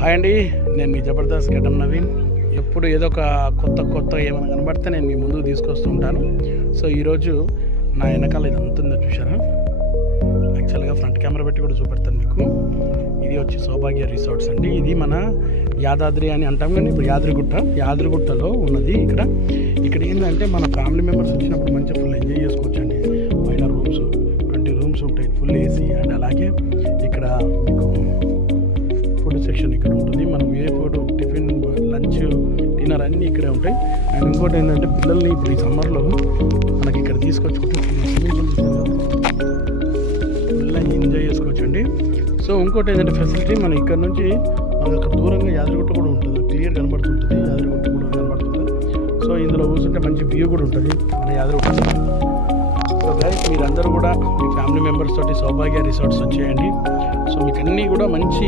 Hi అండి, నేను మీ జబర్దస్త్ గడ్డం నవీన్. ఎప్పుడు ఏదో ఒక కొత్త ఏమైనా కనబడితే నేను మీ ముందుకు తీసుకొస్తూ ఉంటాను. సో ఈరోజు నా వెనకాల ఇది అంతుందో చూసారా. యాక్చువల్గా ఫ్రంట్ కెమెరా పెట్టి కూడా చూపెడతాను మీకు. ఇది వచ్చి సౌభాగ్య రిసార్ట్స్ అండి. ఇది మన యాదాద్రి అని అంటాం, కానీ ఇప్పుడు యాదగిరిగుట్టలో ఉన్నది. ఇక్కడ ఏంటంటే మన ఫ్యామిలీ మెంబర్స్ వచ్చినప్పుడు మంచిగా ఫుల్ ఎంజాయ్ చేసుకోవచ్చు అండి. పైన 20 రూమ్స్ ఉంటాయి, ఫుల్ ఏసీ. అండ్ అలాగే ఇక్కడ మీకు ఫుడ్ సెక్షన్ ఇక్కడ ఉంటుంది. మనం ఏ ఫుడ్, టిఫిన్, లంచ్, డిన్నర్ అన్నీ ఇక్కడే ఉంటాయి. అండ్ ఇంకోటి ఏంటంటే పిల్లల్ని ఇప్పుడు ఈ సమ్మర్లో మనకి ఇక్కడ తీసుకొచ్చుకుంటే ఫుల్ ఎంజాయ్ చేసుకోవచ్చు అండి. సో ఇంకోటి ఏంటంటే ఫెసిలిటీ, మనం ఇక్కడ నుంచి మనకు అక్కడ దూరంగా యాదగిరిగుట్ట కూడా ఉంటుంది, క్లియర్ కనబడుతుంటుంది. యాదగిరిగుట్ట కూడా కనబడుతుంది. సో ఇందులో కూర్చుంటే మంచి వ్యూ కూడా ఉంటుంది మన యాదగిరిగుట్ట. సో గైస్, మీరందరూ కూడా మీ ఫ్యామిలీ మెంబర్స్ తోటి సౌభాగ్య రిసార్ట్స్ వచ్చేయండి. సో మీకు అన్నీ కూడా మంచి